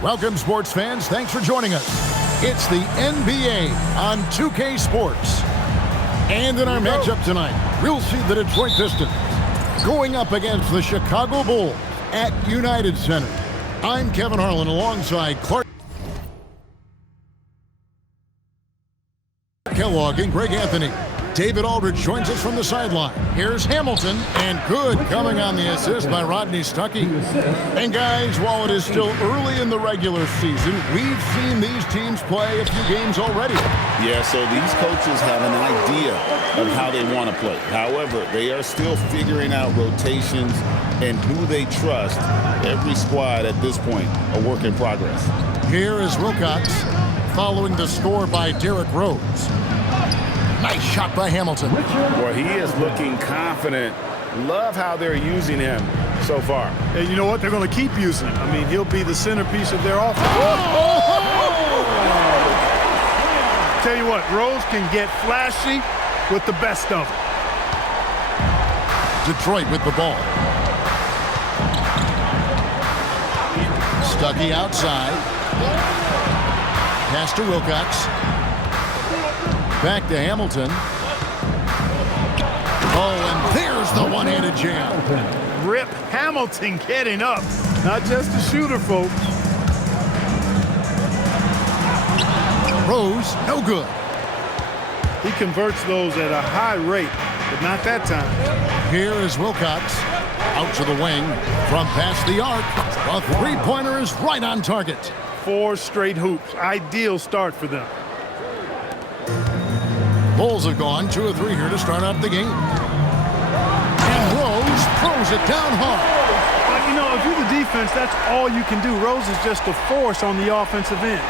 Welcome, sports fans. Thanks for joining us. It's the NBA on 2K Sports. And in our matchup tonight, we'll see the Detroit Pistons going up against the Chicago Bulls at United Center. I'm Kevin Harlan alongside Clark Kellogg and Greg Anthony. David Aldridge joins us from the sideline. Here's Hamilton, and good coming on the assist by Rodney Stuckey. And guys, while it is still early in the regular season, we've seen these teams play a few games already. Yeah, so these coaches have an idea of how they want to play. However, they are still figuring out rotations and who they trust. Every squad at this point, a work in progress. Here is Wilcox following the score by Derrick Rose. Nice shot by Hamilton. Well, he is looking confident. Love how they're using him so far. And you know what? They're going to keep using him. I mean, he'll be the centerpiece of their offense. Tell you what, Rose can get flashy with the best of them. Detroit with the ball. Stuckey outside. Pass to Wilcox. Back to Hamilton. Oh, and there's the one-handed jam. Rip Hamilton getting up. Not just a shooter, folks. Rose, no good. He converts those at a high rate, but not that time. Here is Wilcox. Out to the wing. From past the arc. A three-pointer is right on target. 4 straight hoops. Ideal start for them. Bulls have gone 2 of 3 here to start out the game. And Rose throws it down hard. But, you know, if you're the defense, that's all you can do. Rose is just a force on the offensive end.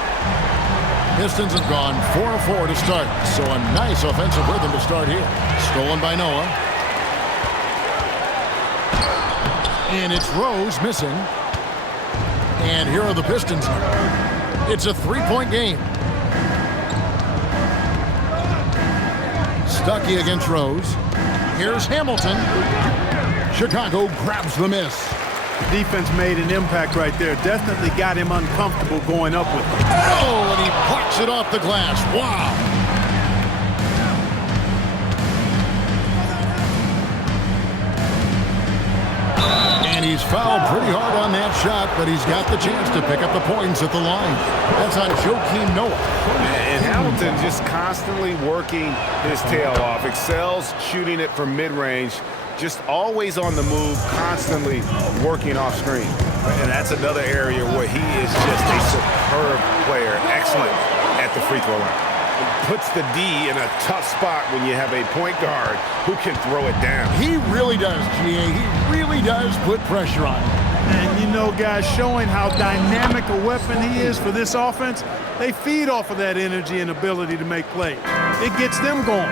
Pistons have gone 4 of 4 to start, so a nice offensive rhythm to start here. Stolen by Noah. And it's Rose missing. And here are the Pistons now. It's a 3-point game. Stuckey against Rose. Here's Hamilton. Chicago grabs the miss. The defense made an impact right there. Definitely got him uncomfortable going up with it. Oh, and he blocks it off the glass. Wow. And he's fouled pretty hard on that shot, but he's got the chance to pick up the points at the line. That's on Joakim Noah. And Hamilton just constantly working his tail off. Excels shooting it from mid-range. Just always on the move, constantly working off screen. And that's another area where he is just a superb player. Excellent at the free throw line. Puts the D in a tough spot when you have a point guard who can throw it down. He really does, GA. He really does put pressure on him. And, you know, guys, showing how dynamic a weapon he is for this offense, they feed off of that energy and ability to make plays. It gets them going.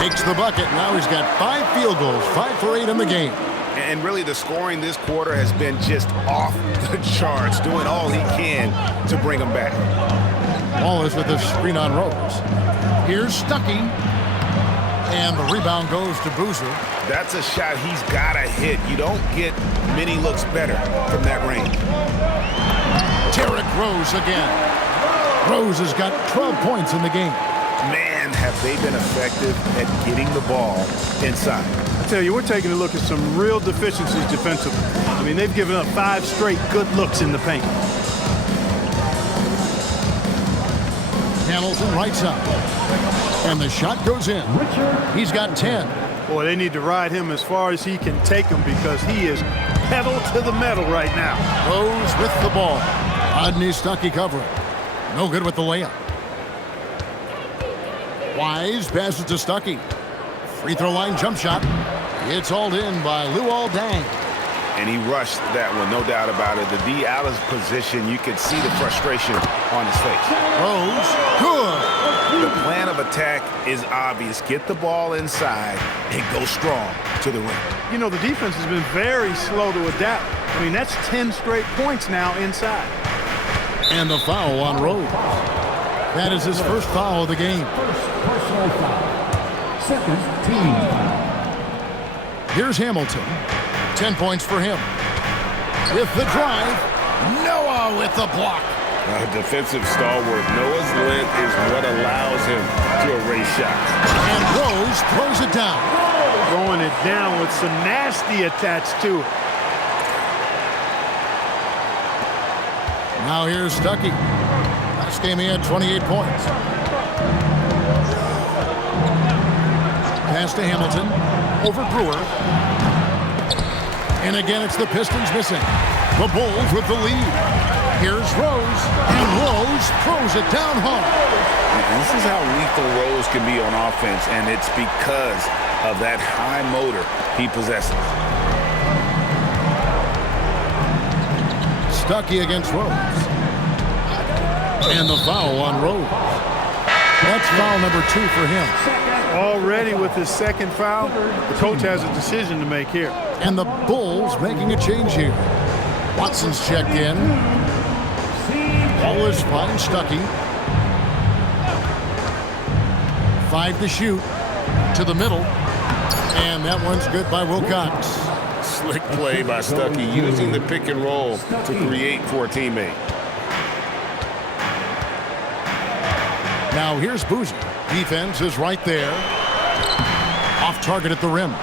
Makes the bucket. Now he's got 5 field goals, 5 for 8 in the game. And really the scoring this quarter has been just off the charts, doing all he can to bring them back. Wallace with a screen on Rose. Here's Stuckey. And the rebound goes to Boozer. That's a shot he's got to hit. You don't get many looks better from that range. Derrick Rose again. Rose has got 12 points in the game. Man, have they been effective at getting the ball inside. I tell you, we're taking a look at some real deficiencies defensively. I mean, they've given up 5 straight good looks in the paint. Hamilton right side. And the shot goes in. He's got 10. Boy, they need to ride him as far as he can take him because he is pedal to the metal right now. Rose with the ball. Rodney Stuckey covering. No good with the layup. Wise passes to Stuckey. Free throw line jump shot. It's hauled in by Luol Deng. And he rushed that one, no doubt about it. The D out of position, you could see the frustration on his face. Rose, good. The plan of attack is obvious. Get the ball inside and go strong to the rim. You know, the defense has been very slow to adapt. I mean, that's 10 straight points now inside. And the foul on Rose. That is his first foul of the game. Personal foul. Second team foul. Here's Hamilton. 10 points for him. with the drive. Noah with the block. Defensive stalwart. Noah's length is what allows him to erase shots. And Rose throws it down. Throwing it down with some nasty attached to it. Now here's Stuckey. Last game he had 28 points. Pass to Hamilton. Over Brewer. And again, it's the Pistons missing. The Bulls with the lead. Here's Rose. And Rose throws it down hard. And this is how lethal Rose can be on offense, and it's because of that high motor he possesses. Stuckey against Rose. And the foul on Rose. That's foul number 2 for him. Already with his second foul, the coach has a decision to make here. And the Bulls making a change here. Watson's checked in. Wallace finds Stuckey. 5 to shoot. To the middle. And that one's good by Wilcox. Slick play by Stuckey, using the pick and roll to create for a teammate. Now here's Boozer. Defense is right there. Off target at the rim.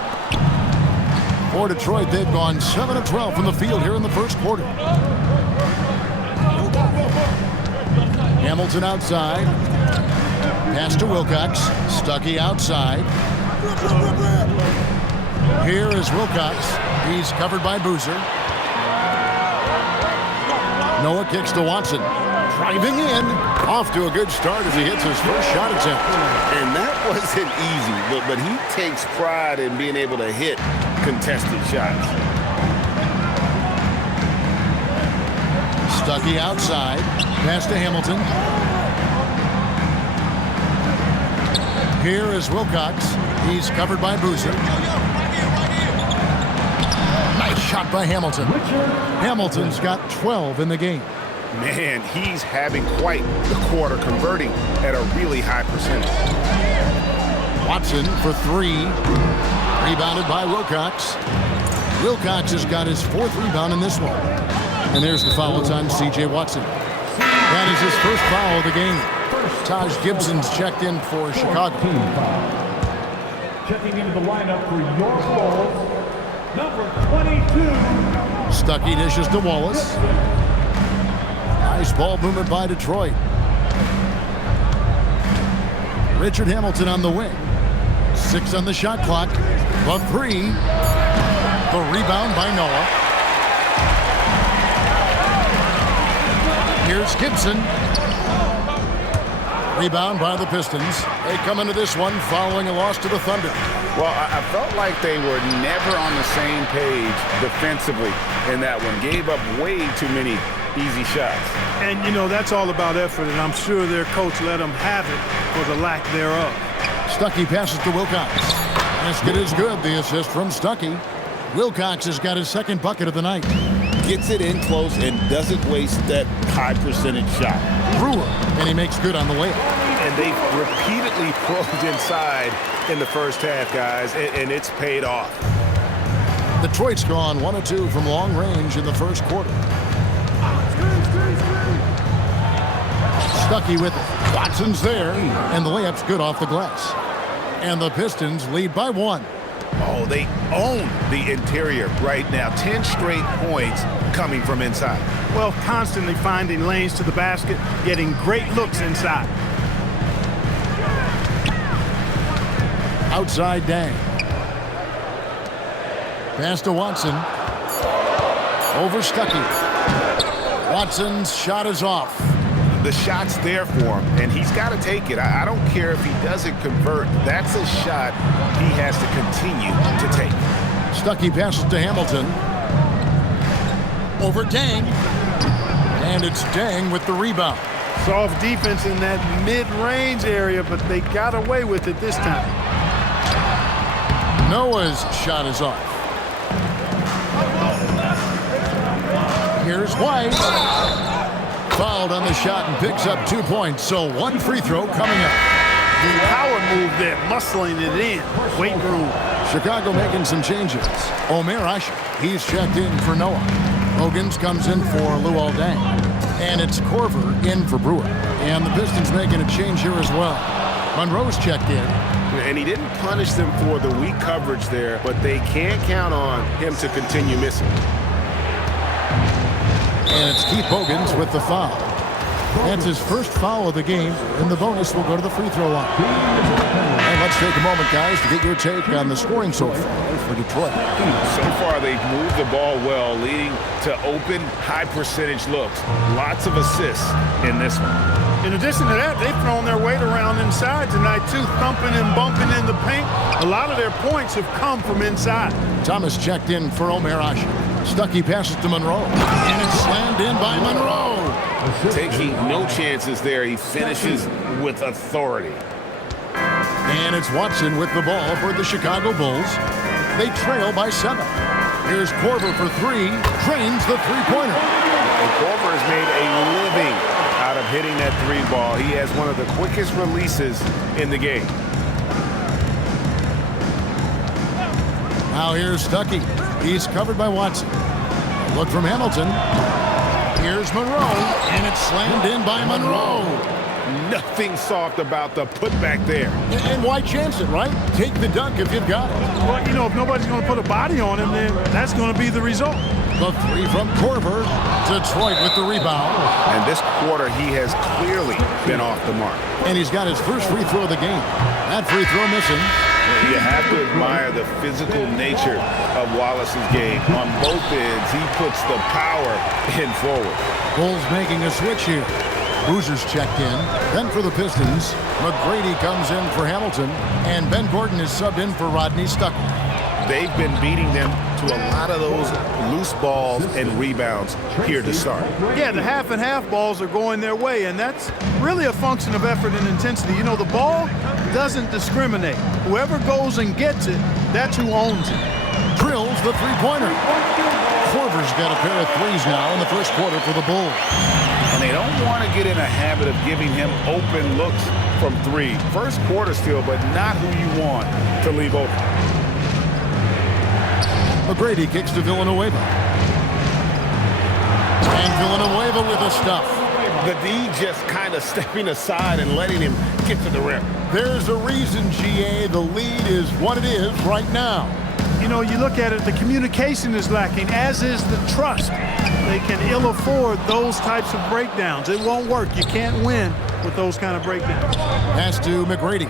For Detroit, they've gone 7 of 12 from the field here in the first quarter. Hamilton outside. Pass to Wilcox. Stuckey outside. Here is Wilcox. He's covered by Boozer. Noah kicks to Watson. Driving in. Off to a good start as he hits his first shot attempt. And that wasn't easy, but he takes pride in being able to hit contested shots. Stuckey outside. Pass to Hamilton. Here is Wilcox. He's covered by Boozer. Nice shot by Hamilton. Hamilton's got 12 in the game. Man, he's having quite the quarter, converting at a really high percentage. Watson for 3. Rebounded by Wilcox. Wilcox has got his 4th rebound in this one. And there's the foul. It's on C.J. Watson. That is his first foul of the game. Taj Gibson's checked in for Chicago. Checking into the lineup for your Bulls, number 22. Stuckey dishes to Wallace. Nice ball movement by Detroit. Richard Hamilton on the wing. 6 on the shot clock. The 3. The rebound by Noah. Here's Gibson. Rebound by the Pistons. They come into this one following a loss to the Thunder. Well, I felt like they were never on the same page defensively in that one. Gave up way too many easy shots. And, you know, that's all about effort, and I'm sure their coach let them have it for the lack thereof. Stuckey passes to Wilcox. Basket is good. The assist from Stuckey. Wilcox has got his 2nd bucket of the night. Gets it in close and doesn't waste that high percentage shot. Brewer, and he makes good on the layup. And they've repeatedly probed inside in the first half, guys, and it's paid off. Detroit's gone 1 of 2 from long range in the first quarter. Stuckey with it. Watson's there, and the layup's good off the glass. And the Pistons lead by 1. Oh, they own the interior right now. 10 straight points coming from inside. Well, constantly finding lanes to the basket, getting great looks inside. Outside Dang. Pass to Watson. Over Stuckey. Watson's shot is off. The shot's there for him, and he's got to take it. I don't care if he doesn't convert. That's a shot he has to continue to take. Stuckey passes to Hamilton. Over Dang. And it's Dang with the rebound. Soft defense in that mid-range area, but they got away with it this time. Noah's shot is off. Here's White. Fouled on the shot and picks up 2 points. So 1 free throw coming up. The power move there, muscling it in. Weight room. Chicago making some changes. Omer Asher, he's checked in for Noah. Hogan's comes in for Luol Deng. And it's Korver in for Brewer. And the Pistons making a change here as well. Monroe's checked in. And he didn't punish them for the weak coverage there, but they can't count on him to continue missing. And it's Keith Bogans with the foul. That's his first foul of the game, and the bonus will go to the free throw line. And let's take a moment, guys, to get your take on the scoring so far for Detroit. So far, they've moved the ball well, leading to open, high-percentage looks. Lots of assists in this one. In addition to that, they've thrown their weight around inside tonight, too, thumping and bumping in the paint. A lot of their points have come from inside. Thomas checked in for Omer Asher. Stuckey passes to Monroe, and it's slammed in by Monroe. Taking no chances there. He finishes with authority. And it's Watson with the ball for the Chicago Bulls. They trail by 7. Here's Korver for 3. Drains the three-pointer. And Korver has made a living out of hitting that 3 ball. He has one of the quickest releases in the game. Now here's Stuckey. He's covered by Watson. Look from Hamilton. Here's Monroe, and it's slammed in by Monroe. Nothing soft about the putback there. And why chance it, right? Take the dunk if you've got it. Well, you know, if nobody's going to put a body on him, then that's going to be the result. The 3 from Korver. Detroit with the rebound. And this quarter, he has clearly been off the mark. And he's got his first free throw of the game. That free throw missing. You have to admire the physical nature of Wallace's game. On both ends, he puts the power in forward. Bulls making a switch here. Boozer's checked in. Then for the Pistons, McGrady comes in for Hamilton. And Ben Gordon is subbed in for Rodney Stuckey. They've been beating them to a lot of those loose balls and rebounds here to start. Yeah, the half and half balls are going their way, and that's really a function of effort and intensity. You know, the ball doesn't discriminate. Whoever goes and gets it, that's who owns it. Drills the three-pointer. Korver's got a pair of 3s now in the first quarter for the Bulls. And they don't want to get in a habit of giving him open looks from 3. First quarter still, but not who you want to leave open. McGrady kicks to Villanueva. And Villanueva with a stuff. The D just kind of stepping aside and letting him get to the rim. There's a reason, GA. The lead is what it is right now. You know, you look at it, the communication is lacking, as is the trust. They can ill afford those types of breakdowns. It won't work. You can't win with those kind of breakdowns. Pass to McGrady.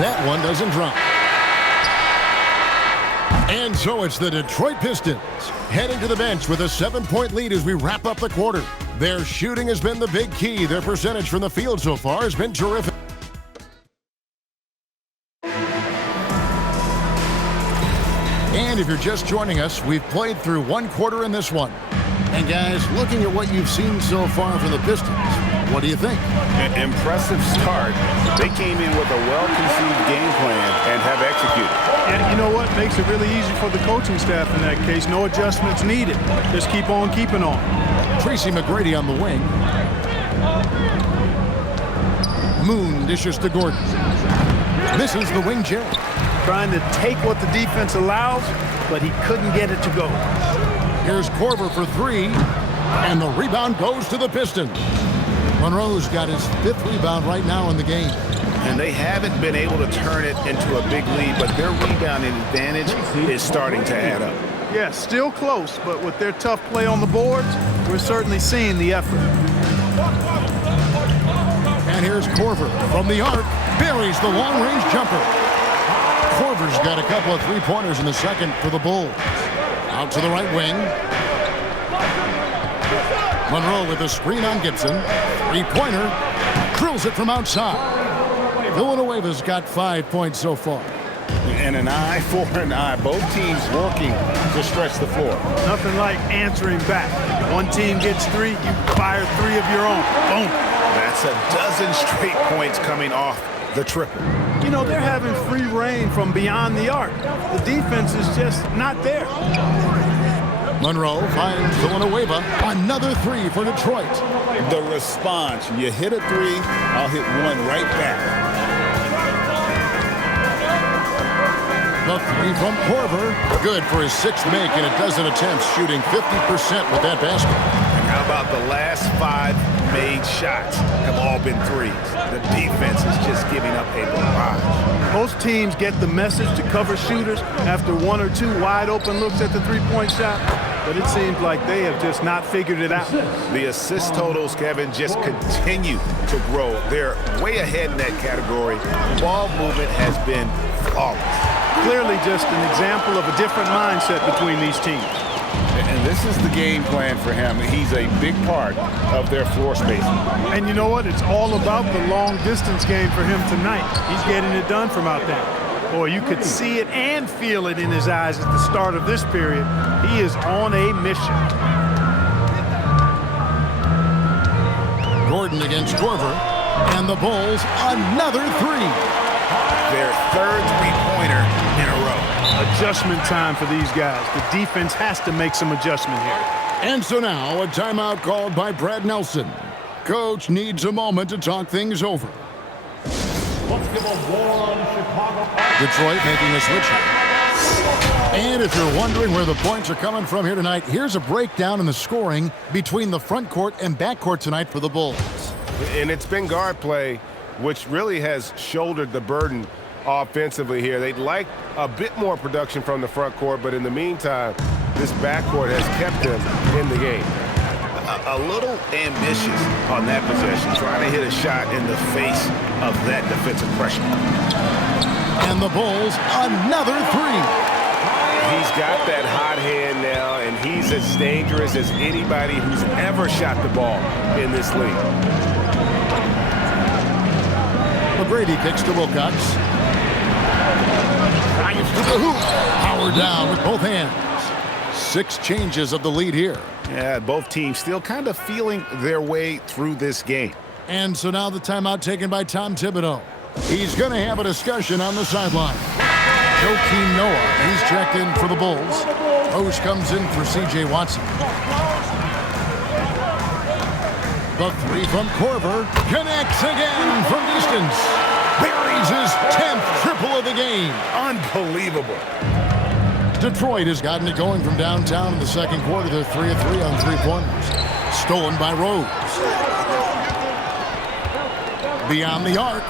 That one doesn't drop. And so it's the Detroit Pistons heading to the bench with a 7-point lead as we wrap up the quarter. Their shooting has been the big key. Their percentage from the field so far has been terrific. And if you're just joining us, we've played through 1 quarter in this one. And guys, looking at what you've seen so far from the Pistons, what do you think? An impressive start. They came in with a well-conceived game plan and have executed. And you know what? Makes it really easy for the coaching staff in that case. No adjustments needed. Just keep on keeping on. Tracy McGrady on the wing. Moon dishes to Gordon. Misses the wing J. Trying to take what the defense allows, but he couldn't get it to go. Here's Korver for 3, and the rebound goes to the Pistons. Monroe's got his 5th rebound right now in the game. And they haven't been able to turn it into a big lead, but their rebounding advantage is starting to add up. Yeah, still close, but with their tough play on the boards, we're certainly seeing the effort. And here's Korver from the arc, buries the long-range jumper. Korver's got a couple of 3-pointers in the second for the Bulls. Out to the right wing. Monroe with a screen on Gibson. 3-pointer. Drills it from outside. Villanueva's got 5 points so far. And an eye for an eye. Both teams working to stretch the floor. Nothing like answering back. One team gets 3, you fire 3 of your own. Boom. That's a dozen straight points coming off the triple. You know, they're having free reign from beyond the arc. The defense is just not there. Monroe finds Villanueva. Another 3 for Detroit. The response, you hit a 3, I'll hit 1 right back. The three from Korver. Good for his sixth make in a dozen attempts, shooting 50% with that basket. And how about the last 5 made shots have all been threes? The defense is just giving up a barrage. Most teams get the message to cover shooters after 1 or 2 wide open looks at the three-point shot, but it seems like they have just not figured it out. The assist totals, Kevin, just continue to grow. They're way ahead in that category. Ball movement has been flawless. Clearly just an example of a different mindset between these teams. And this is the game plan for him. He's a big part of their floor spacing. And you know what? It's all about the long-distance game for him tonight. He's getting it done from out there. Boy, you could see it and feel it in his eyes at the start of this period. He is on a mission. Gordon against Korver. And the Bulls, another three. Their third three-pointer in a row. Adjustment time for these guys. The defense has to make some adjustment here. And so now a timeout called by Brad Nelson. Coach needs a moment to talk things over. Let's give a warm Chicago. Detroit making a switch. And if you're wondering where the points are coming from here tonight, here's a breakdown in the scoring between the front court and back court tonight for the Bulls. And it's been guard play, which really has shouldered the burden offensively here. They'd like a bit more production from the front court, but in the meantime, this backcourt has kept them in the game. A little ambitious on that possession, trying to hit a shot in the face of that defensive pressure. And the Bulls, another three. He's got that hot hand now, and he's as dangerous as anybody who's ever shot the ball in this league. McGrady kicks to Wilcox. Drives to the hoop. Power down with both hands. 6 changes of the lead here. Yeah, both teams still kind of feeling their way through this game. And so now the timeout taken by Tom Thibodeau. He's going to have a discussion on the sideline. Joakim Noah, he's checked in for the Bulls. Rose comes in for C.J. Watson. The three from Korver connects again from distance. Buries his 10th triple of the game. Unbelievable. Detroit has gotten it going from downtown in the second quarter. They're 3 of 3 on three-pointers. Stolen by Rose. Beyond the arc.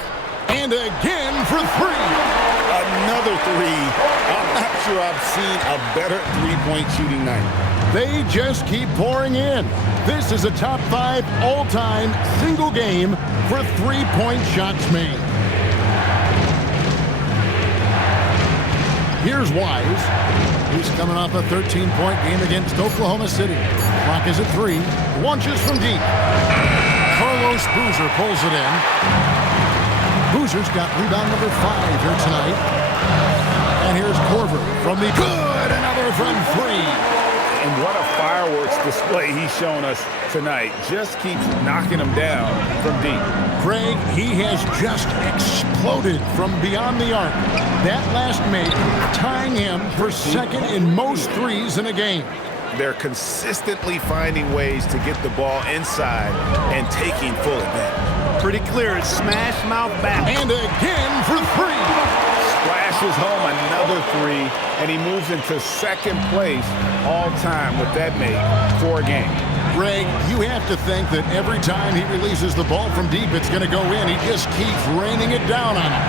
And again for 3. Another 3. I'm not sure I've seen a better three-point shooting night. They just keep pouring in. This is a top 5 all-time single game for three-point shots made. Here's Wise. He's coming off a 13-point game against Oklahoma City. Clock is at 3. Launches from deep. Carlos Boozer pulls it in. Boozer's got rebound number 5 here tonight. And here's Korver from the good. Another from 3. And what a fireworks display he's shown us tonight. Just keeps knocking them down from deep. Greg, he has just exploded from beyond the arc. That last make tying him for second in most threes in a game. They're consistently finding ways to get the ball inside and taking full advantage. Pretty clear. It's smash mouth back. And again for 3. Splashes home another 3, and he moves into second place all time with that make for a game. Greg, you have to think that every time he releases the ball from deep, it's going to go in. He just keeps raining it down on him.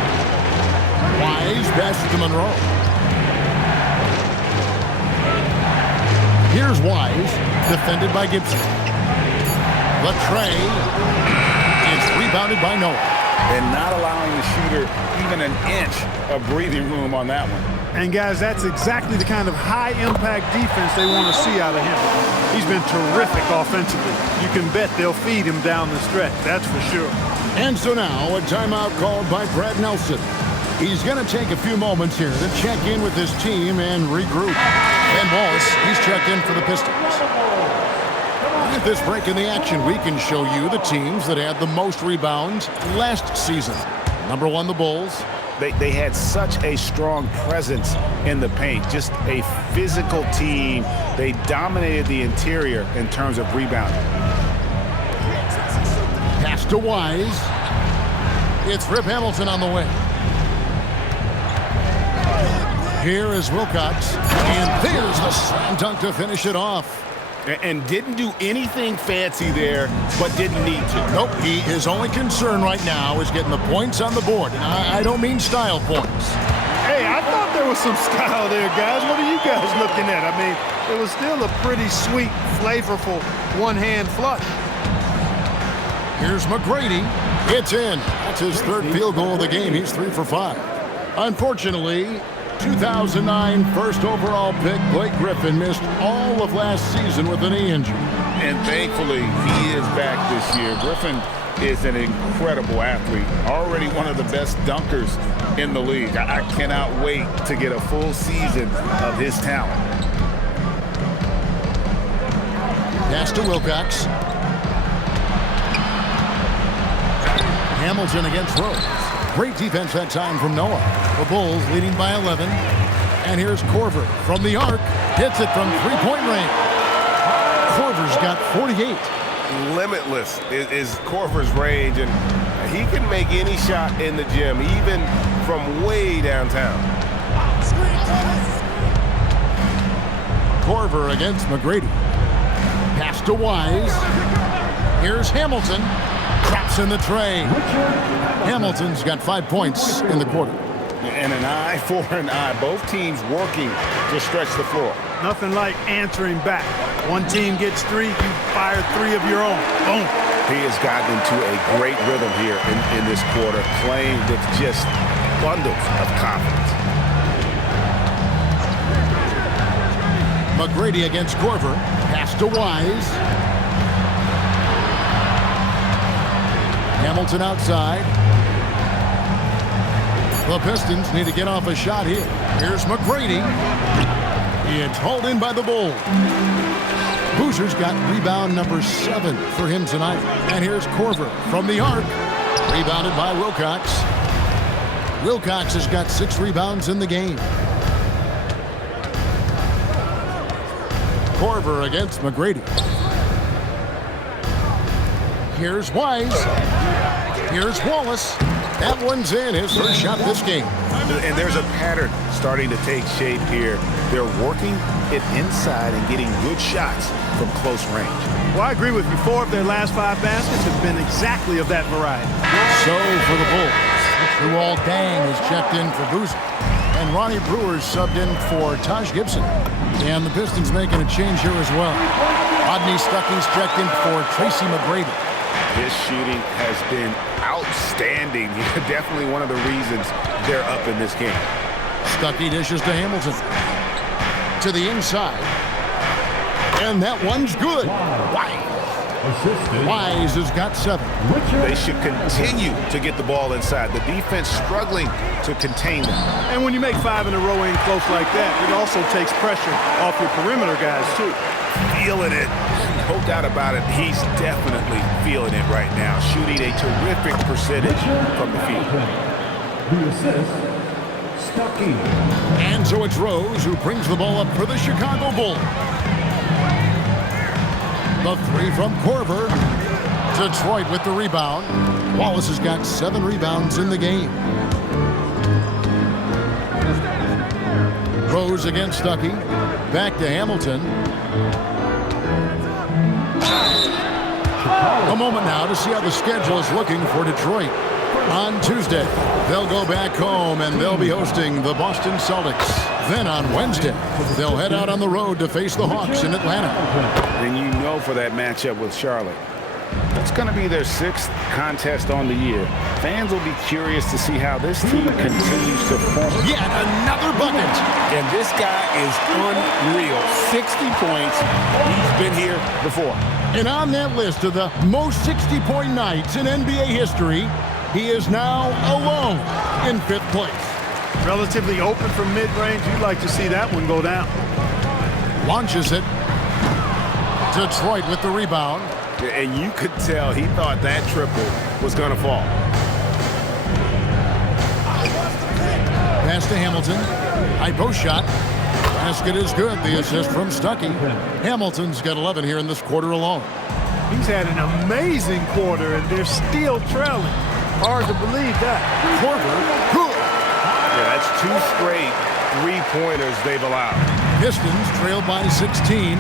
Wise passes to Monroe. Here's Wise, defended by Gibson. The tray is rebounded by Noah. And not allowing the shooter even an inch of breathing room on that one. And guys, that's exactly the kind of high-impact defense they want to see out of him. He's been terrific offensively. You can bet they'll feed him down the stretch, that's for sure. And so now a timeout called by Brad Nelson. He's going to take a few moments here to check in with his team and regroup. Ben Wallace, he's checked in for the Pistons. At this break in the action, we can show you the teams that had the most rebounds last season. Number 1, the Bulls. They had such a strong presence in the paint, just a physical team. They dominated the interior in terms of rebounding. Pass to Wise. It's Rip Hamilton on the way. Here is Wilcox, and there's the slam dunk to finish it off. And didn't do anything fancy there, but didn't need to. Nope, his only concern right now is getting the points on the board. And I don't mean style points. Hey, I thought there was some style there, guys. What are you guys looking at? I mean, it was still a pretty sweet, flavorful one-hand flush. Here's McGrady. It's in. That's his third field goal of the game. He's 3 for 5. Unfortunately, 2009 first overall pick Blake Griffin missed all of last season with a knee injury. And thankfully, he is back this year. Griffin is an incredible athlete, already one of the best dunkers in the league. I cannot wait to get a full season of his talent. Pass to Wilcox. Hamilton against Rose. Great defense that time from Noah. The Bulls leading by 11. And here's Korver from the arc. Hits it from three-point range. Korver's got 48. Limitless is Korver's range, and he can make any shot in the gym, even from way downtown. Korver against McGrady. Pass to Wise. Here's Hamilton. Drops in the tray. Hamilton's got 5 points in the quarter. And an eye for an eye. Both teams working to stretch the floor. Nothing like answering back. One team gets 3, you fire 3 of your own. Boom. He has gotten into a great rhythm here in this quarter, playing with just bundles of confidence. McGrady against Korver. Pass to Wise. Hamilton outside. The Pistons need to get off a shot here. Here's McGrady. It's hauled in by the Bulls. Boozer's got rebound number 7 for him tonight. And here's Korver from the arc. Rebounded by Wilcox. Wilcox has got 6 rebounds in the game. Korver against McGrady. Here's Wise. Here's Wallace. That one's in, his first shot this game. And there's a pattern starting to take shape here. They're working it inside and getting good shots from close range. Well, I agree with you. 4 of their last 5 baskets have been exactly of that variety. So for the Bulls, Drew Dang is checked in for Boozer. And Ronnie Brewer's subbed in for Taj Gibson. And the Pistons making a change here as well. Rodney Stuckey's checked in for Tracy McGrady. His shooting has been outstanding. Definitely one of the reasons they're up in this game. Stuckey dishes to Hamilton. To the inside. And that one's good. Wise has got 7. They should continue to get the ball inside. The defense struggling to contain them. And when you make 5 in a row in close like that, it also takes pressure off your perimeter guys, too. Feeling it. No doubt about it. He's definitely feeling it right now. Shooting a terrific percentage from the field. The assist, Stuckey. And so it's Rose who brings the ball up for the Chicago Bulls. The 3 from Korver. Detroit with the rebound. Wallace has got 7 rebounds in the game. Rose against Stuckey. Back to Hamilton. A moment now to see how the schedule is looking for Detroit. On Tuesday, they'll go back home and they'll be hosting the Boston Celtics. Then on Wednesday, they'll head out on the road to face the Hawks in Atlanta. And you know for that matchup with Charlotte, it's going to be their 6th contest on the year. Fans will be curious to see how this team continues to form. Yet another bucket. And this guy is unreal. 60 points. He's been here before. And on that list of the most 60-point nights in NBA history, he is now alone in 5th place. Relatively open from mid-range. You'd like to see that one go down. Launches it. Detroit with the rebound. And you could tell he thought that triple was going to fall. Pass to Hamilton. High post shot. Basket is good. The assist from Stuckey. Hamilton's got 11 here in this quarter alone. He's had an amazing quarter, and they're still trailing. Hard to believe that. Korver, good. Yeah, that's 2 straight 3-pointers they've allowed. Pistons trail by 16.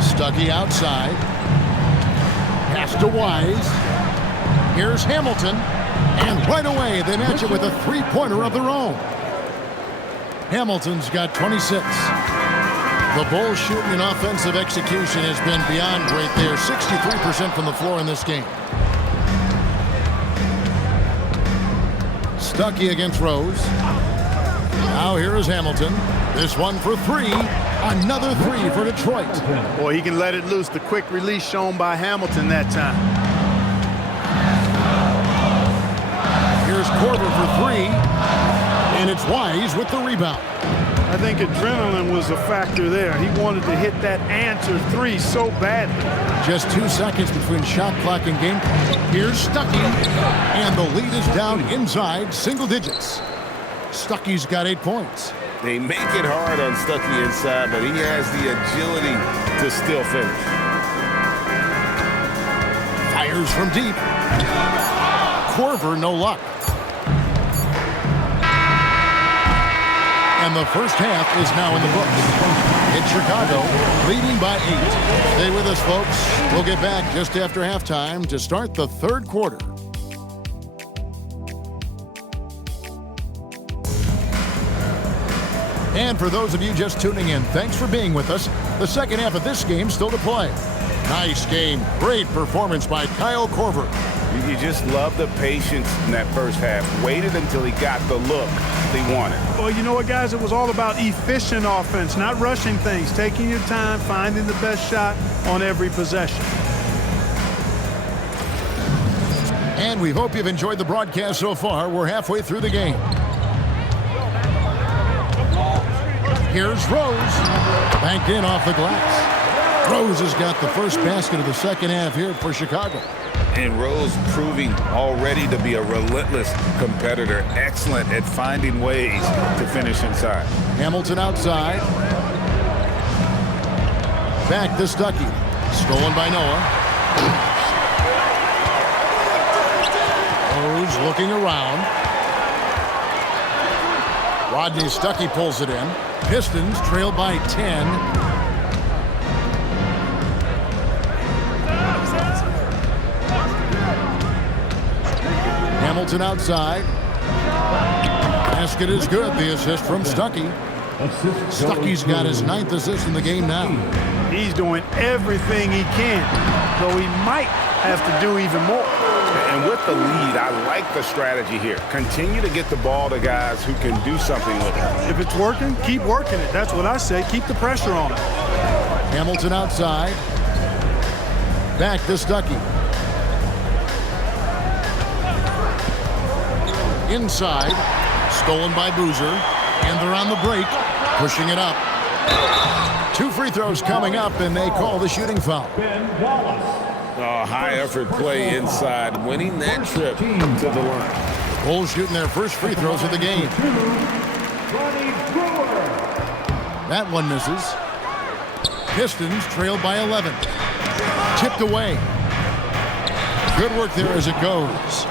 Stuckey outside. Pass to Wise. Here's Hamilton. And right away, they match it with a three-pointer of their own. Hamilton's got 26. The Bulls shooting and offensive execution has been beyond great there. 63% from the floor in this game. Stuckey against Rose. Now here is Hamilton. This one for three. Another three for Detroit. Boy, he can let it loose. The quick release shown by Hamilton that time. Here's Korver for three. And it's Wise with the rebound. I think adrenaline was a factor there. He wanted to hit that answer three so badly. Just 2 seconds between shot clock and game. Here's Stuckey. And the lead is down inside single digits. Stuckey's got 8 points. They make it hard on Stuckey inside, but he has the agility to still finish. Fires from deep. Korver, no luck. And the first half is now in the books. It's Chicago leading by 8. Stay with us, folks. We'll get back just after halftime to start the third quarter. And for those of you just tuning in, thanks for being with us. The second half of this game still to play. Nice game. Great performance by Kyle Korver. You just love the patience in that first half. Waited until he got the look they wanted. Well, you know what, guys? It was all about efficient offense, not rushing things, taking your time, finding the best shot on every possession. And we hope you've enjoyed the broadcast so far. We're halfway through the game. Here's Rose. Banked in off the glass. Rose has got the first basket of the second half here for Chicago. And Rose proving already to be a relentless competitor. Excellent at finding ways to finish inside. Hamilton outside. Back to Stuckey. Stolen by Noah. Rose looking around. Rodney Stuckey pulls it in. Pistons trail by 10. Hamilton outside. Basket is good. The assist from Stuckey. Stuckey's got his 9th assist in the game now. He's doing everything he can, though he might have to do even more. And with the lead, I like the strategy here. Continue to get the ball to guys who can do something with it. If it's working, keep working it. That's what I say. Keep the pressure on it. Hamilton outside. Back to Stuckey. Inside. Stolen by Boozer. And they're on the break. Pushing it up. 2 free throws coming up, and they call the shooting foul. Oh, high-effort play inside, winning that trip to the line. Bulls shooting their first free throws of the game. That one misses. Pistons trailed by 11. Tipped away. Good work there as it goes.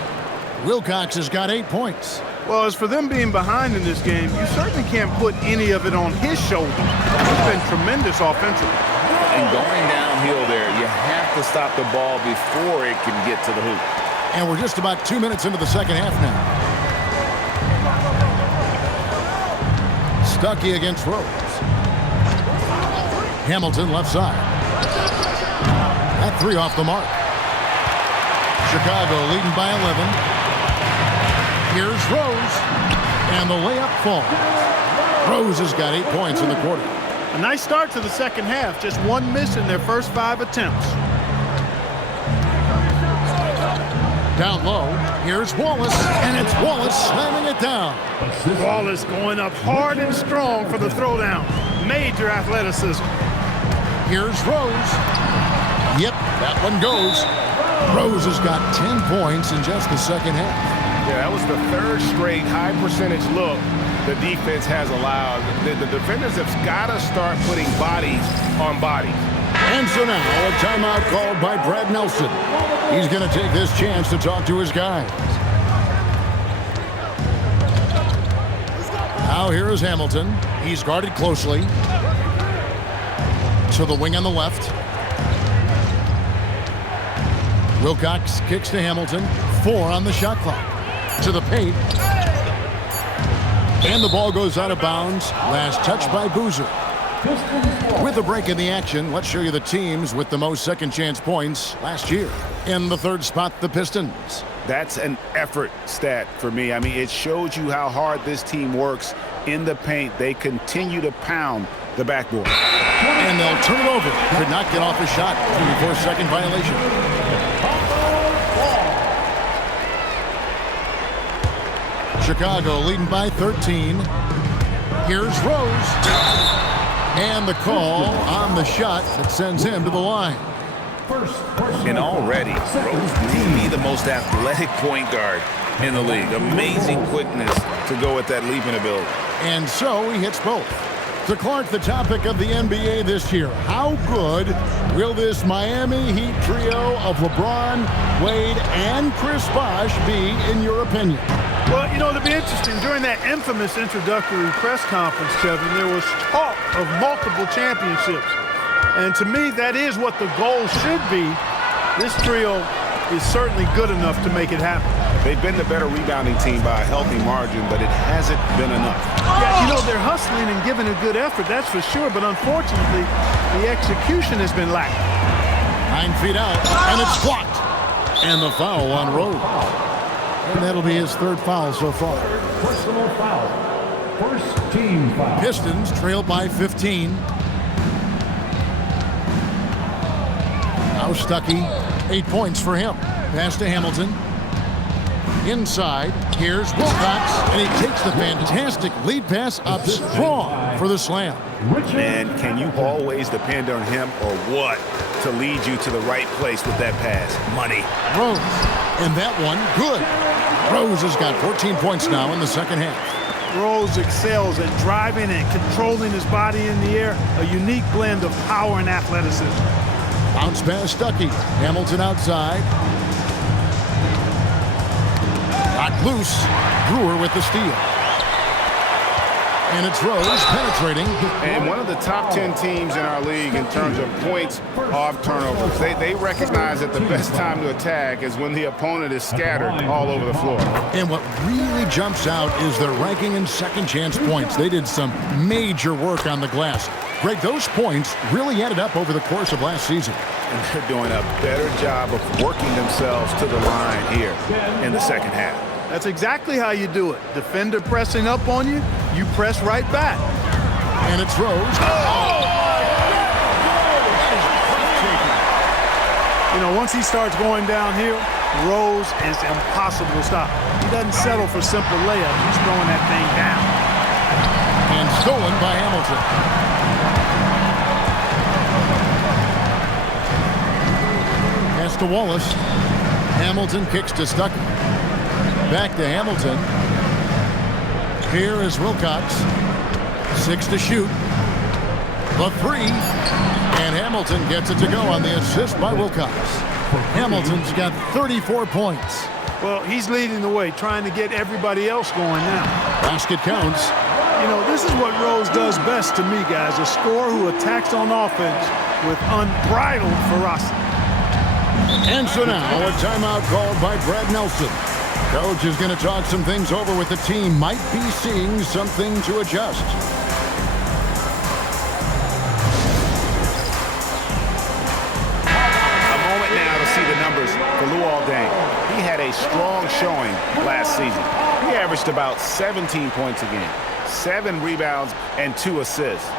Wilcox has got 8 points. Well, as for them being behind in this game, you certainly can't put any of it on his shoulders. He's been tremendous offensively. And going downhill there, you have to stop the ball before it can get to the hoop. And we're just about 2 minutes into the second half now. Stuckey against Rose. Hamilton left side. That 3 off the mark. Chicago leading by 11. Here's Rose. And the layup falls. Rose has got 8 points in the quarter. A nice start to the second half. Just 1 miss in their first 5 attempts. Down low. Here's Wallace. And it's Wallace slamming it down. Wallace going up hard and strong for the throwdown. Major athleticism. Here's Rose. Yep, that one goes. Rose has got 10 points in just the second half. Yeah, that was the 3rd straight high-percentage look the defense has allowed. The defenders have got to start putting bodies on bodies. And so now a timeout called by Brad Nelson. He's going to take this chance to talk to his guys. Now here is Hamilton. He's guarded closely. To the wing on the left. Wilcox kicks to Hamilton. 4 on the shot clock. To the paint. And the ball goes out of bounds. Last touch by Boozer. With a break in the action, let's show you the teams with the most second chance points last year. In the third spot, the Pistons. That's an effort stat for me. I mean, it shows you how hard this team works in the paint. They continue to pound the backboard. And they'll turn it over. Could not get off a shot. 24-second violation. Chicago leading by 13. Here's Rose. And the call on the shot that sends him to the line. And already, Rose may be the most athletic point guard in the league. Amazing quickness to go with that leaping ability. And so he hits both. To Clark, the topic of the NBA this year. How good will this Miami Heat trio of LeBron, Wade, and Chris Bosh be, in your opinion? Well, you know, it'll be interesting. During that infamous introductory press conference, Kevin, there was talk of multiple championships. And to me, that is what the goal should be. This trio is certainly good enough to make it happen. They've been the better rebounding team by a healthy margin, but it hasn't been enough. Yeah, you know, they're hustling and giving a good effort, that's for sure. But unfortunately, the execution has been lacking. 9 feet out, and it's blocked. And the foul on Rose. And that'll be his third foul so far. Personal foul. First team foul. Pistons trail by 15. Now Stuckey, 8 points for him. Pass to Hamilton. Inside, here's Wilcox, and he takes the fantastic lead pass up strong for the slam. Man, can you always depend on him or what to lead you to the right place with that pass? Money. Rose, and that one, good. Rose has got 14 points now in the second half. Rose excels at driving and controlling his body in the air, a unique blend of power and athleticism. Bounce pass, Stuckey. Hamilton outside. Got loose. Brewer with the steal. And it's Rose penetrating. And one of the top 10 teams in our league in terms of points off turnovers. They recognize that the best time to attack is when the opponent is scattered all over the floor. And what really jumps out is their ranking in second chance points. They did some major work on the glass. Greg, those points really added up over the course of last season. And they're doing a better job of working themselves to the line here in the second half. That's exactly how you do it. Defender pressing up on you, you press right back. And it's Rose. You know, once he starts going downhill, Rose is impossible to stop. He doesn't settle for simple layups. He's throwing that thing down. And stolen by Hamilton. Pass to Wallace. Hamilton kicks to Stuckey. Back to Hamilton. Here is Wilcox. 6 to shoot. The 3. And Hamilton gets it to go on the assist by Wilcox. Hamilton's got 34 points. Well, he's leading the way, trying to get everybody else going now. Basket counts. You know, this is what Rose does best to me, guys. A scorer who attacks on offense with unbridled ferocity. And so now a timeout called by Brad Nelson. Coach is going to talk some things over with the team. Might be seeing something to adjust. A moment now to see the numbers for Luol Deng. He had a strong showing last season. He averaged about 17 points a game, 7 rebounds, and 2 assists.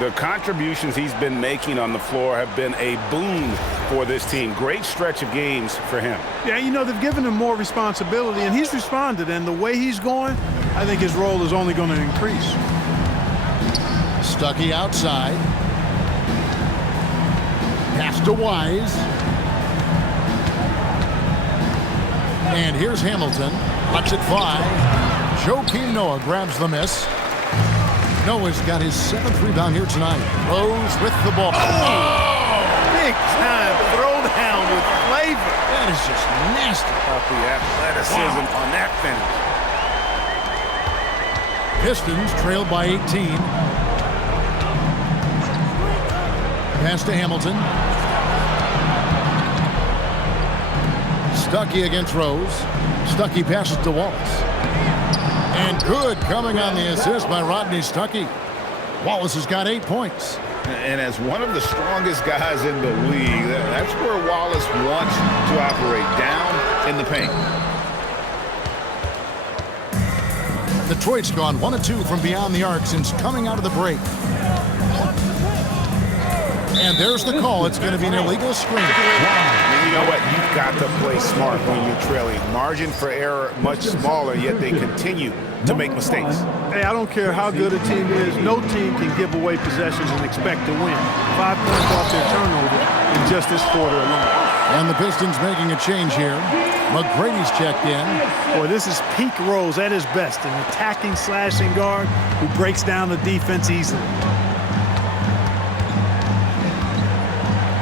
The contributions he's been making on the floor have been a boon for this team. Great stretch of games for him. Yeah, you know, they've given him more responsibility, and he's responded. And the way he's going, I think his role is only going to increase. Stuckey outside. Pass to Wise. And here's Hamilton. Lets it fly. Joakim Noah grabs the miss. Noah's got his 7th rebound here tonight. Rose with the ball. Big time throwdown with flavor. That is just nasty. About the athleticism on that finish. Pistons trailed by 18. Pass to Hamilton. Stuckey against Rose. Stuckey passes to Wallace. And good coming on the assist by Rodney Stuckey. Wallace has got 8 points. And as one of the strongest guys in the league, that's where Wallace wants to operate, down in the paint. Detroit's gone 1 of 2 from beyond the arc since coming out of the break. And there's the call. It's going to be an illegal screen. And you know what? You've got to play smart when you're trailing. Margin for error much smaller, yet they continue to make mistakes. Hey, I don't care how good a team is. No team can give away possessions and expect to win. 5 points off their turnover in just this quarter alone. And the Pistons making a change here. McGrady's checked in. Boy, this is peak Rose at his best, an attacking, slashing guard who breaks down the defense easily.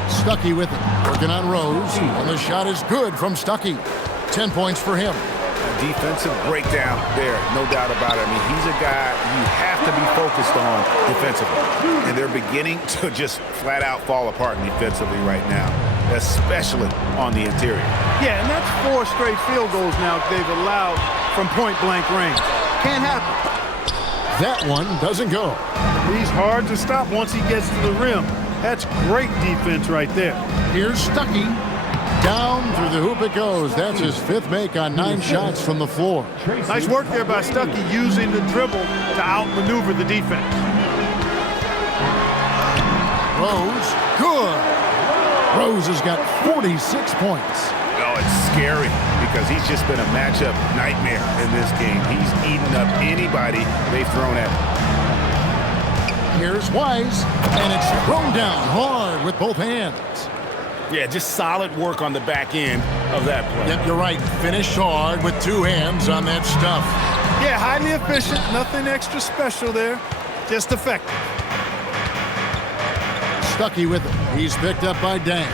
Stuckey with it, working on Rose, and the shot is good from Stuckey. 10 points for him. A defensive breakdown there, no doubt about it. I mean, he's a guy you have to be focused on defensively. And they're beginning to just flat out fall apart defensively right now, especially on the interior. Yeah, and that's 4 straight field goals now they've allowed from point-blank range. Can't happen. That one doesn't go. He's hard to stop once he gets to the rim. That's great defense right there. Here's Stuckey. Down through the hoop it goes. That's his 5th make on 9 shots from the floor. Nice work there by Stuckey using the dribble to outmaneuver the defense. Rose, good. Rose has got 46 points. Oh, it's scary because he's just been a matchup nightmare in this game. He's eaten up anybody they've thrown at him. Here's Wise, and it's thrown down hard with both hands. Yeah, just solid work on the back end of that play. Yep, you're right. Finish hard with 2 hands on that stuff. Yeah, highly efficient. Nothing extra special there. Just effective. Stuckey with it. He's picked up by Dang.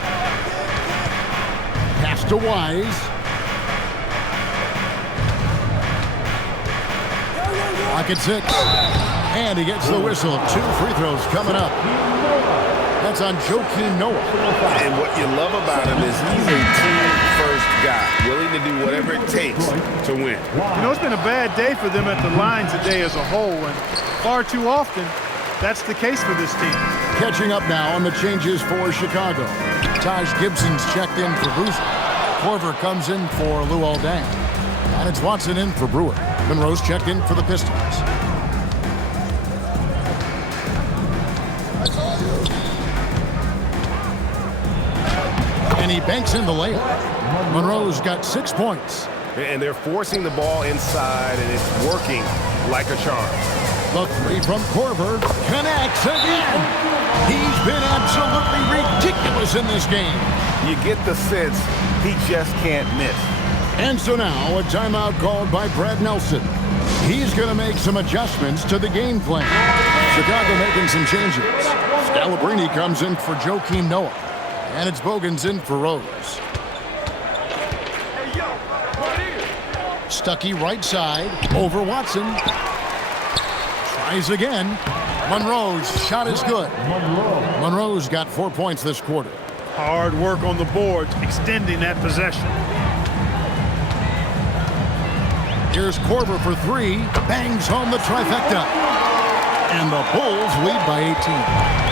Pass to Wise. Pocket 6. And he gets the whistle. 2 free throws coming up. That's on Joakim Noah. And what you love about him is he's a team-first guy, willing to do whatever it takes to win. You know, it's been a bad day for them at the line today as a whole, and far too often, that's the case for this team. Catching up now on the changes for Chicago. Taj Gibson's checked in for Boozer. Korver comes in for Luol Deng. And it's Watson in for Brewer. Monroe's checked in for the Pistons. And he banks in the layup. Monroe's got 6 points. And they're forcing the ball inside, and it's working like a charm. The 3 from Korver connects again. He's been absolutely ridiculous in this game. You get the sense he just can't miss. And so now a timeout called by Brad Nelson. He's going to make some adjustments to the game plan. Chicago making some changes. Scalabrine comes in for Joakim Noah. And it's Bogans in for Rose. Stuckey right side over Watson. Tries again. Monroe's shot is good. Monroe's got 4 points this quarter. Hard work on the boards, extending that possession. Here's Korver for 3. Bangs home the trifecta. And the Bulls lead by 18.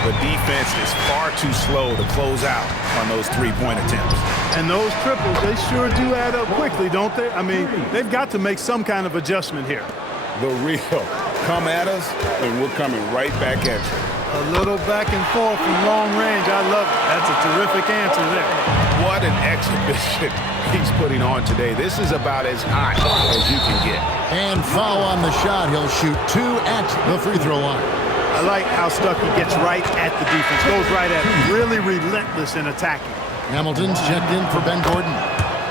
The defense is far too slow to close out on those 3-point attempts. And those triples, they sure do add up quickly, don't they? I mean, they've got to make some kind of adjustment here. The real come at us, and we're coming right back at you. A little back and forth from long range. I love it. That's a terrific answer there. What an exhibition he's putting on today. This is about as high as you can get. And foul on the shot. He'll shoot 2 at the free throw line. I like how Stuckey gets right at the defense, goes right at it, really relentless in attacking. Hamilton's checked in for Ben Gordon.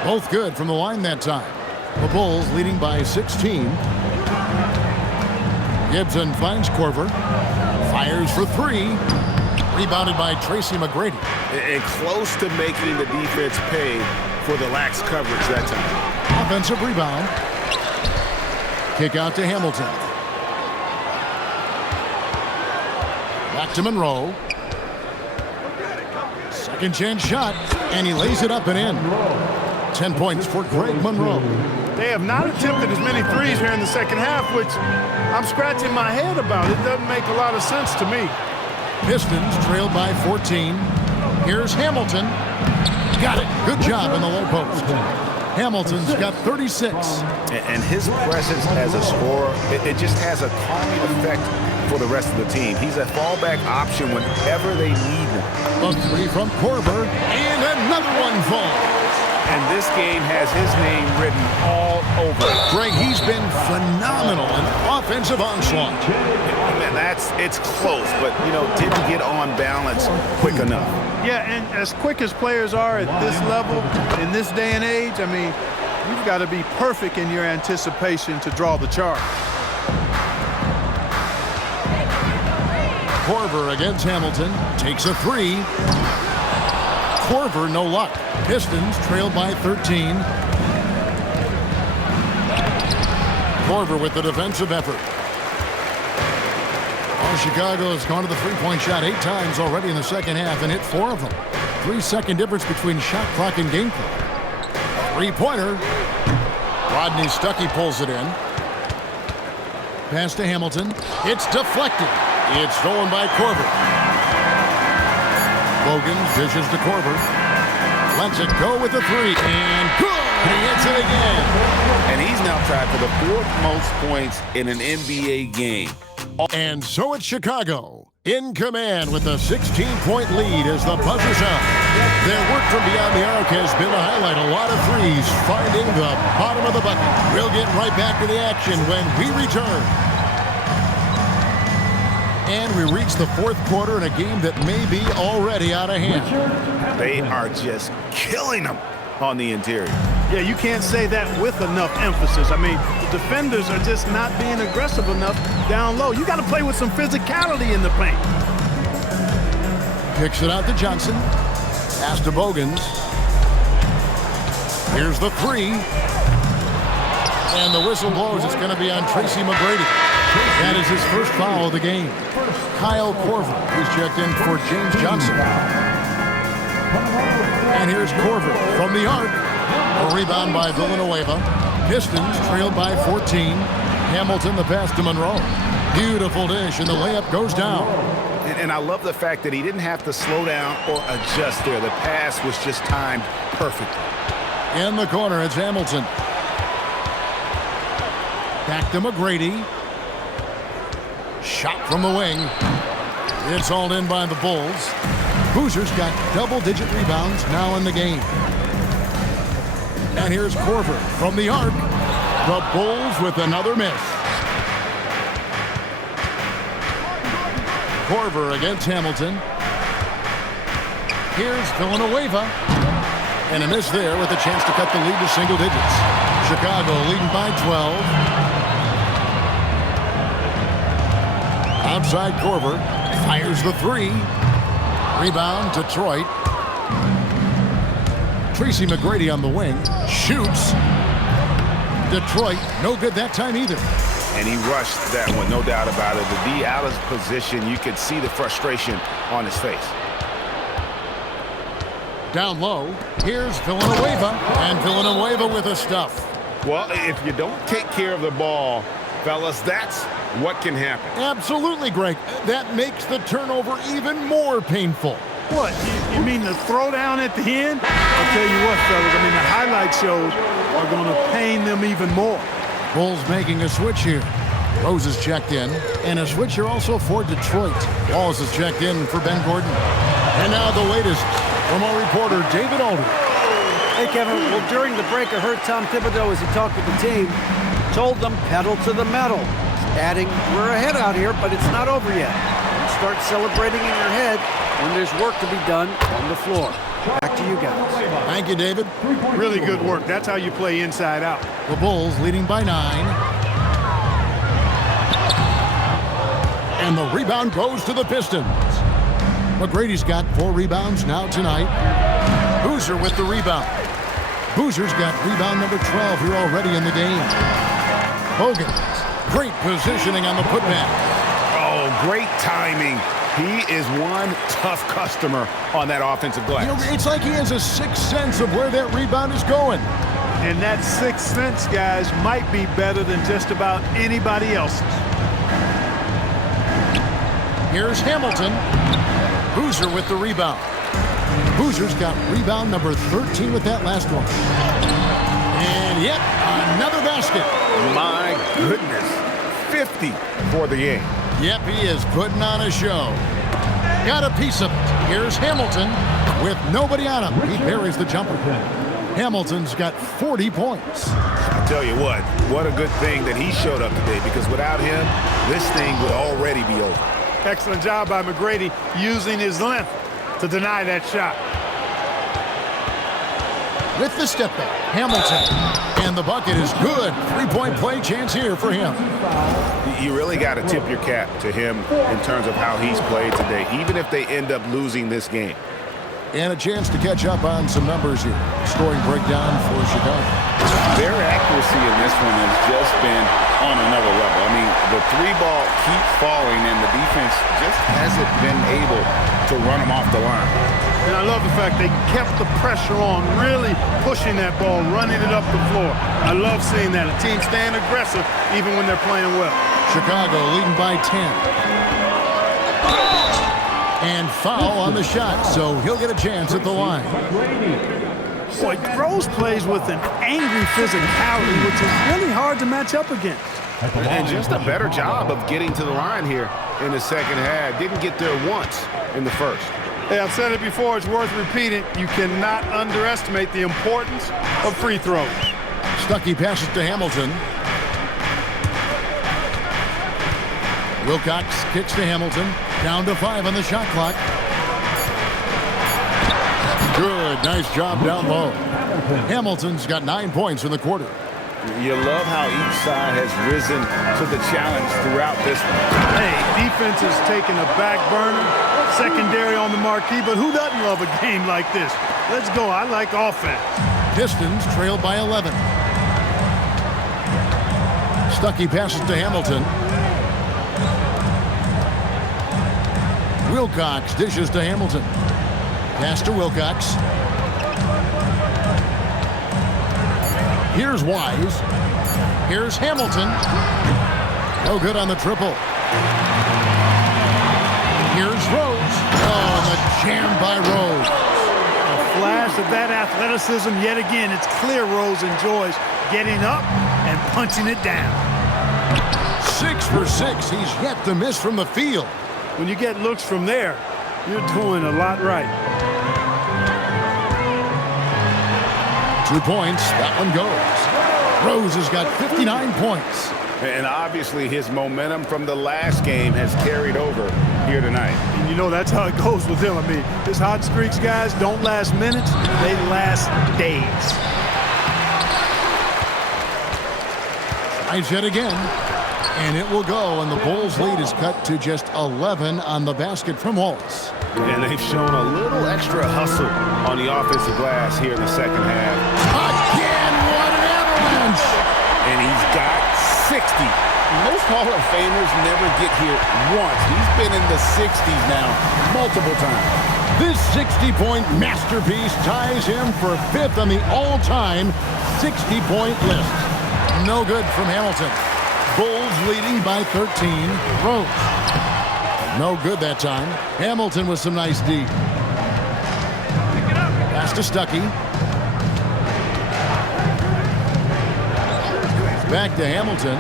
Both good from the line that time. The Bulls leading by 16. Gibson finds Korver. Fires for 3. Rebounded by Tracy McGrady. And close to making the defense pay for the lax coverage that time. Offensive rebound. Kick out to Hamilton. Back to Monroe. Second chance shot, and he lays it up and in. 10 points for Greg Monroe. They have not attempted as many threes here in the second half, which I'm scratching my head about. It doesn't make a lot of sense to me. Pistons trailed by 14. Here's Hamilton. Got it. Good job in the low post. Hamilton's got 36. And his presence as a scorer, it just has a calming effect for the rest of the team. He's a fallback option whenever they need him. A three from Korver, and another one falls. And this game has his name written all over it. Greg, he's been phenomenal in offensive onslaught. Man, it's close, but, didn't get on balance quick enough. Yeah, and as quick as players are at this level, in this day and age, I mean, you've got to be perfect in your anticipation to draw the charge. Korver against Hamilton. Takes a three. Korver, no luck. Pistons trailed by 13. Korver with the defensive effort. Chicago has gone to the three-point shot 8 times already in the second half and hit 4 of them. 3-second difference between shot clock and game clock. Three-pointer. Rodney Stuckey pulls it in. Pass to Hamilton. It's deflected. It's stolen by Korver. Bogans dishes to Korver. Lets it go with the three. And good! He hits it again. And he's now tied for the 4th most points in an NBA game. And so it's Chicago in command with a 16-point lead as the buzzer sounds. Their work from beyond the arc has been to highlight a lot of threes, finding the bottom of the bucket. We'll get right back to the action when we return. And we reach the 4th quarter in a game that may be already out of hand. They are just killing them on the interior. Yeah, you can't say that with enough emphasis. I mean, the defenders are just not being aggressive enough down low. You got to play with some physicality in the paint. Kicks it out to Johnson. Pass to Bogans. Here's the three. And the whistle blows. It's going to be on Tracy McGrady. That is his first foul of the game. Kyle Korver, who's checked in for James Johnson. And here's Korver from the arc. A rebound by Villanueva. Pistons trailed by 14. Hamilton the pass to Monroe. Beautiful dish, and the layup goes down. And I love the fact that he didn't have to slow down or adjust there. The pass was just timed perfectly. In the corner, it's Hamilton. Back to McGrady. Shot from the wing. It's hauled in by the Bulls. Boozer's got double-digit rebounds now in the game. And here's Korver from the arc. The Bulls with another miss. Korver against Hamilton. Here's Villanueva. And a miss there with a chance to cut the lead to single digits. Chicago leading by 12. Outside Korver. Fires the three. Rebound, Detroit. Tracy McGrady on the wing. Shoots. Detroit, no good that time either. And he rushed that one, no doubt about it. To be out of position, you could see the frustration on his face. Down low, here's Villanueva. And Villanueva with a stuff. Well, if you don't take care of the ball, fellas, that's what can happen. Absolutely, Greg. That makes the turnover even more painful. What? You mean the throwdown at the end? I'll tell you what, fellas. I mean, the highlight shows are going to pain them even more. Bulls making a switch here. Rose is checked in. And a switch here also for Detroit. Walls is checked in for Ben Gordon. And now the latest from our reporter, David Aldridge. Hey, Kevin. Well, during the break, I heard Tom Thibodeau, as he talked with the team, told them pedal to the metal. Adding, we're ahead out here, but it's not over yet. You start celebrating in your head when there's work to be done on the floor. Back to you guys. Thank you, David. Really good work. That's how you play inside out. The Bulls leading by 9. And the rebound goes to the Pistons. McGrady's got 4 rebounds now tonight. Boozer with the rebound. Boozer's got rebound number 12 here already in the game. Hogan, great positioning on the putback. Oh, great timing. He is one tough customer on that offensive glass. You know, it's like he has a sixth sense of where that rebound is going. And that sixth sense, guys, might be better than just about anybody else's. Here's Hamilton. Boozer with the rebound. Boozer's got rebound number 13 with that last one. And yet, another basket. My goodness. 50 for the game. Yep, he is putting on a show. Got a piece of it. Here's Hamilton with nobody on him. He buries the jumper. Hamilton's got 40 points. I tell you what a good thing that he showed up today, because without him, this thing would already be over. Excellent job by McGrady using his length to deny that shot. With the step back, Hamilton. And the bucket is good. Three-point play chance here for him. You really got to tip your cap to him in terms of how he's played today, even if they end up losing this game. And a chance to catch up on some numbers here. Scoring breakdown for Chicago. Their accuracy in this one has just been on another level. I mean, the three ball keeps falling, and the defense just hasn't been able to run them off the line. And I love the fact they kept the pressure on, really pushing that ball, running it up the floor. I love seeing that. A team staying aggressive even when they're playing well. Chicago leading by 10. And foul on the shot, so he'll get a chance at the line. Boy, Rose plays with an angry physicality, which is really hard to match up against. And just a better job of getting to the line here in the second half. Didn't get there once in the first. Hey, I've said it before, it's worth repeating. You cannot underestimate the importance of free throws. Stuckey passes to Hamilton. Wilcox kicks to Hamilton. Down to 5 on the shot clock. Good, nice job down low. Hamilton's got 9 points in the quarter. You love how each side has risen to the challenge throughout this one. Hey, defense is taking a back burner, secondary on the marquee, but who doesn't love a game like this? Let's go. I like offense. Pistons trailed by 11. Stuckey passes to Hamilton. Wilcox dishes to Hamilton. Pass to Wilcox. Here's Wise. Here's Hamilton. No good on the triple. Here's Rose. Oh, and the jam by Rose. A flash of that athleticism yet again. It's clear Rose enjoys getting up and punching it down. 6 for 6. He's yet to miss from the field. When you get looks from there, you're doing a lot right. 2 points. That one goes. Rose has got 59 points. And obviously his momentum from the last game has carried over here tonight. And you know that's how it goes with him. I mean, his hot streaks, guys, don't last minutes. They last days. Tries yet again. And it will go, and the Bulls' lead is cut to just 11 on the basket from Wallace. And they've shown a little extra hustle on the offensive glass here in the second half. Again, what an avalanche! And he's got 60. Most Hall of Famers never get here once. He's been in the 60s now multiple times. This 60-point masterpiece ties him for 5th on the all-time 60-point list. No good from Hamilton. Bulls leading by 13. Rose. No good that time. Hamilton with some nice D. Pass to Stuckey. Back to Hamilton.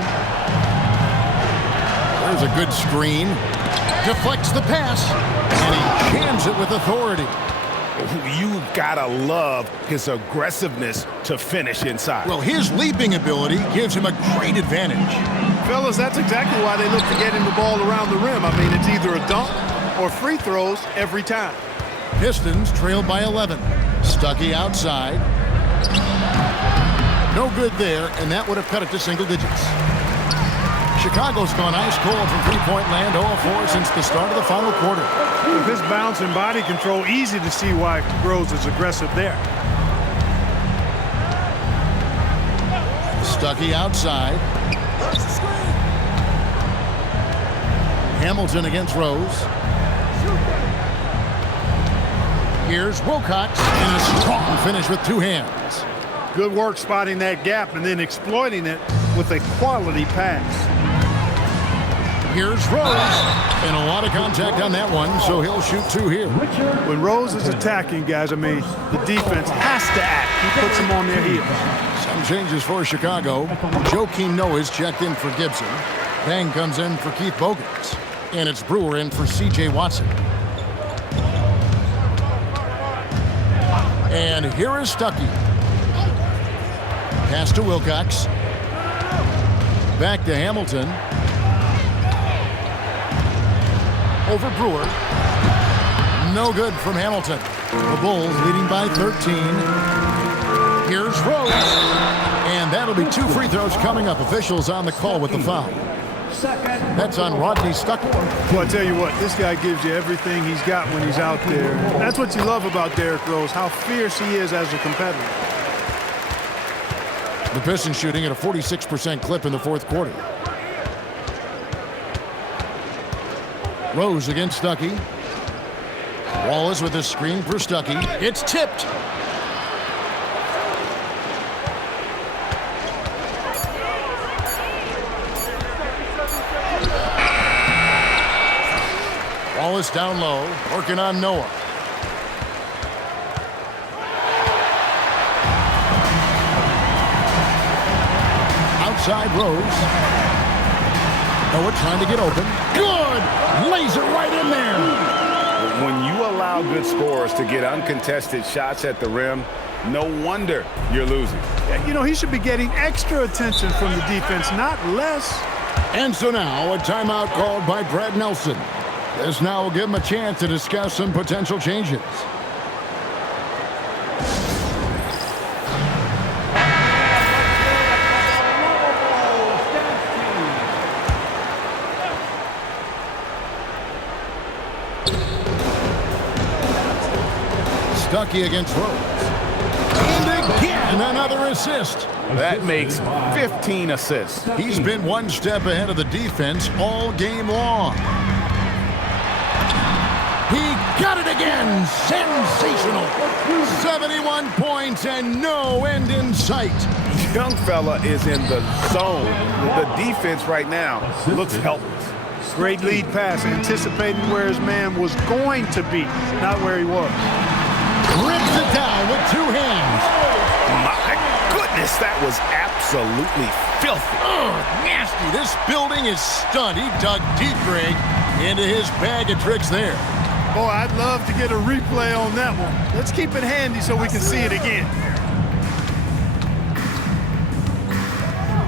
There's a good screen. Deflects the pass. And he jams it with authority. You've got to love his aggressiveness to finish inside. Well, his leaping ability gives him a great advantage. Fellas, that's exactly why they look to get him the ball around the rim. I mean, it's either a dunk or free throws every time. Pistons trailed by 11. Stuckey outside. No good there, and that would have cut it to single digits. Chicago's gone ice cold from three-point land, 0-4 since the start of the final quarter. With his bounce and body control, easy to see why Rose is aggressive there. Stuckey outside. Hamilton against Rose. Here's Wilcox, and a strong finish with two hands. Good work spotting that gap and then exploiting it with a quality pass. Here's Rose, and a lot of contact on that one, so he'll shoot two here. When Rose is attacking, guys, the defense has to act. He puts them on their heels. Some changes for Chicago. Joakim Noah's checked in for Gibson. Bang comes in for Keith Bogans. And it's Brewer in for C.J. Watson. And here is Stuckey. Pass to Wilcox. Back to Hamilton. Over Brewer. No good from Hamilton. The Bulls leading by 13. Here's Rose. And that'll be two free throws coming up. Officials on the call with the foul. That's on Rodney Stuckey. Well, I tell you what, this guy gives you everything he's got when he's out there. That's what you love about Derrick Rose, how fierce he is as a competitor. The Pistons shooting at a 46% clip in the fourth quarter. Rose against Stuckey. Wallace with a screen for Stuckey. It's tipped. Wallace down low, working on Noah. Outside Rose. Noah trying to get open. Good! Laser right in there. When you allow good scorers to get uncontested shots at the rim, no wonder you're losing. You know, he should be getting extra attention from the defense, not less. And so now a timeout called by Brad Nelson. This now will give him a chance to discuss some potential changes. Stuckey against Rose. And again, another assist. That makes 15 assists. He's been one step ahead of the defense all game long. He got it again. Sensational. 71 points and no end in sight. Young fella is in the zone. The defense right now looks helpless. Great lead pass, anticipating where his man was going to be, not where he was. Rips it down with two hands. My goodness, that was absolutely filthy. Oh, nasty. This building is stunned. He dug deep, Greg, into his bag of tricks there. Boy, I'd love to get a replay on that one. Let's keep it handy so we can see it again.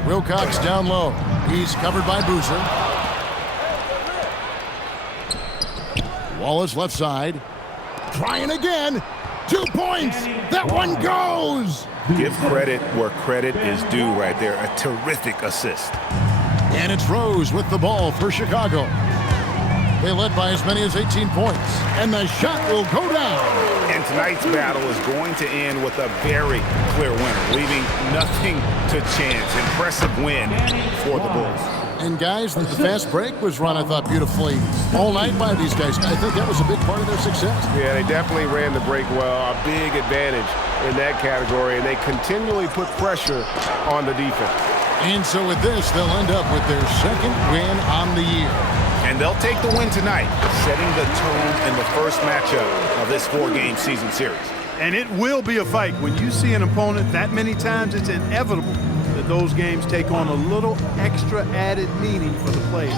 Wilcox down low. He's covered by Boozer. Wallace left side. Trying again. 2 points. That one goes. Give credit where credit is due right there. A terrific assist. And it's Rose with the ball for Chicago. They led by as many as 18 points. And the shot will go down. And tonight's battle is going to end with a very clear winner, leaving nothing to chance. Impressive win for the Bulls. And guys, the fast break was run, I thought, beautifully all night by these guys. I think that was a big part of their success. Yeah, they definitely ran the break well. A big advantage in that category, and they continually put pressure on the defense. And so with this, they'll end up with their second win on the year. And they'll take the win tonight, setting the tone in the first matchup of this 4-game season series. And it will be a fight. When you see an opponent that many times, it's inevitable that those games take on a little extra added meaning for the players.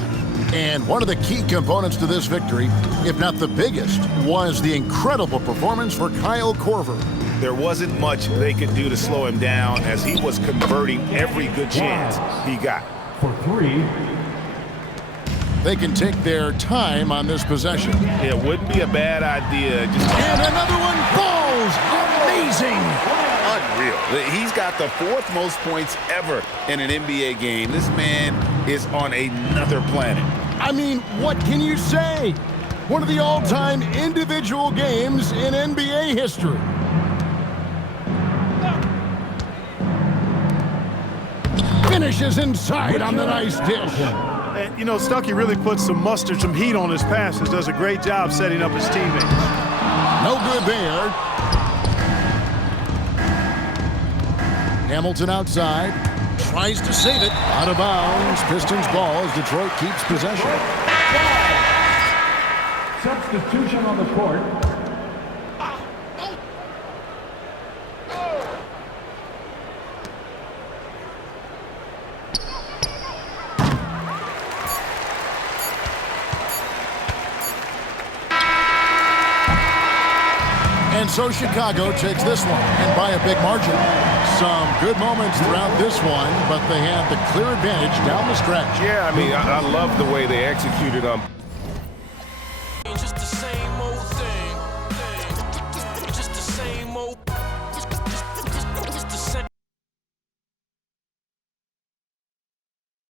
And one of the key components to this victory, if not the biggest, was the incredible performance for Kyle Korver. There wasn't much they could do to slow him down as he was converting every good chance he got. For three. They can take their time on this possession. It wouldn't be a bad idea. And another one falls. Amazing. Unreal. He's got the 4th most points ever in an NBA game. This man is on another planet. I mean, what can you say? One of the all-time individual games in NBA history. Finishes inside on the nice dish. And, you know, Stuckey really puts some mustard, some heat on his passes, does a great job setting up his teammates. No good there. Hamilton outside. Tries to save it. Out of bounds. Pistons ball as Detroit keeps possession. Substitution on the court. And so Chicago takes this one, and by a big margin. Some good moments throughout this one, but they had the clear advantage down the stretch. Yeah, I mean, I love the way they executed on